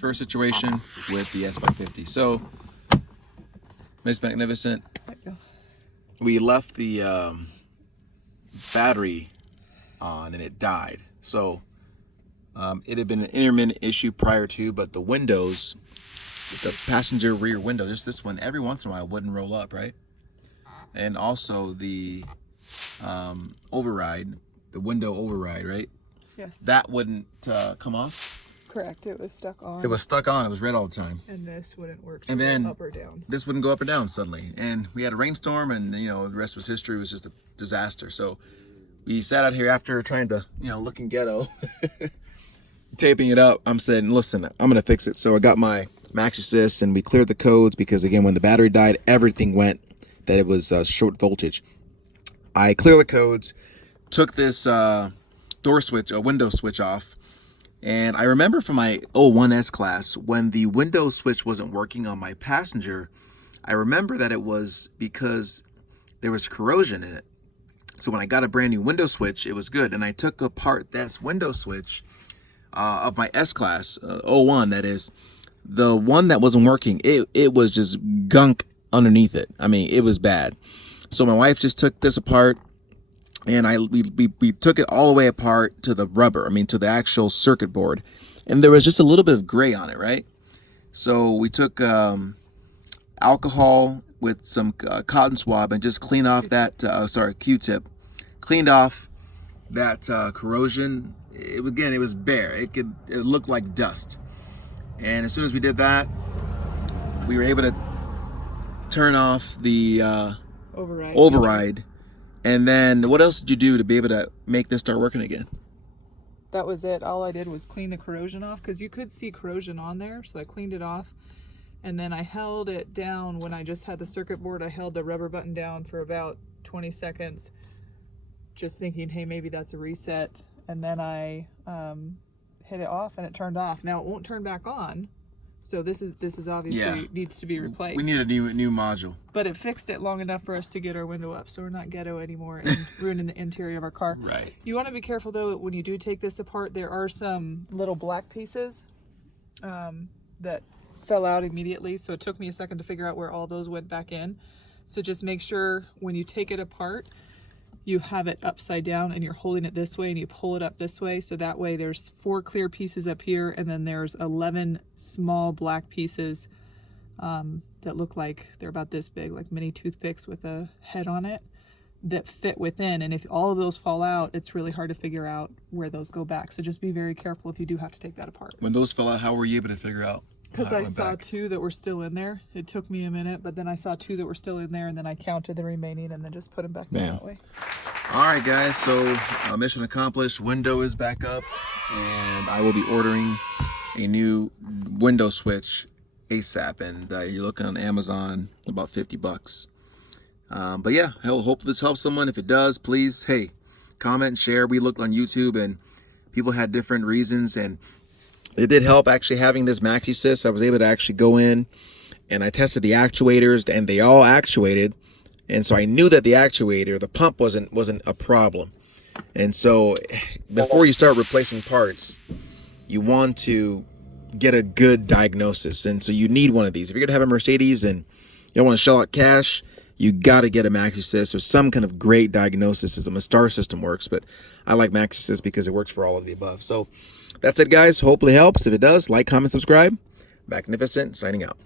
first situation with the S550. So, Miss Magnificent, we left the battery on and it died. So, it had been an intermittent issue prior to, but the windows, the passenger rear window, just this one, every once in a while wouldn't roll up, right? And also the override, the window override, right? Yes. That wouldn't come off. Correct. It was stuck on. It was stuck on. It was red all the time. And this wouldn't work. And then up or down. This wouldn't go up or down suddenly. And we had a rainstorm, and the rest was history. It was just a disaster. So we sat out here after trying to, looking ghetto, taping it up. I'm saying, listen, I'm gonna fix it. So I got my Max Assist, and we cleared the codes because again, when the battery died, everything went that it was short voltage. I cleared the codes, took this door switch, a window switch off. And I remember from my 01S class, when the window switch wasn't working on my passenger, I remember that it was because there was corrosion in it. So when I got a brand new window switch, it was good. And I took apart this window switch of my S class, 01, that is, the one that wasn't working, it was just gunk underneath it. I mean, it was bad. So my wife just took this apart, and we took it all the way apart to the rubber, to the actual circuit board. And there was just a little bit of gray on it, right? So we took alcohol with some cotton swab and just cleaned off that, Q-tip. Cleaned off that corrosion. It was bare. It looked like dust. And as soon as we did that, we were able to turn off the override. And then what else did you do to be able to make this start working again? That was it. All I did was clean the corrosion off, because you could see corrosion on there. So I cleaned it off, and then I held it down when I just had the circuit board. I held the rubber button down for about 20 seconds, just thinking, hey, maybe that's a reset. And then I hit it off, and it turned off. Now it won't turn back on. So this is obviously needs to be replaced. We need a new module. But it fixed it long enough for us to get our window up, so we're not ghetto anymore and ruining the interior of our car. Right. You want to be careful though when you do take this apart. There are some little black pieces that fell out immediately, so it took me a second to figure out where all those went back in. So just make sure when you take it apart, you have it upside down and you're holding it this way and you pull it up this way. So that way there's 4 clear pieces up here, and then there's 11 small black pieces that look like they're about this big, like mini toothpicks with a head on it, that fit within. And if all of those fall out, it's really hard to figure out where those go back. So just be very careful if you do have to take that apart. When those fell out, how were you able to figure out? Because I saw 2 that were still in there. It took me a minute, but then I saw 2 that were still in there, and then I counted the remaining and then just put them back in that way. All right, guys, so mission accomplished. Window is back up, and I will be ordering a new window switch ASAP, and you're looking on Amazon, about $50. But yeah, hope this helps someone. If it does, please, hey, comment and share. We looked on YouTube, and people had different reasons, and it did help actually having this Max Assist. I was able to actually go in and I tested the actuators, and they all actuated. And so I knew that the actuator, the pump wasn't a problem. And so before you start replacing parts, you want to get a good diagnosis. And so you need one of these. If you're going to have a Mercedes and you don't want to shell out cash, you got to get a Max Assist or some kind of great diagnosis system. A star system works, but I like Max Assist because it works for all of the above. So that's it, guys. Hopefully it helps. If it does, like, comment, subscribe. Magnificent, signing out.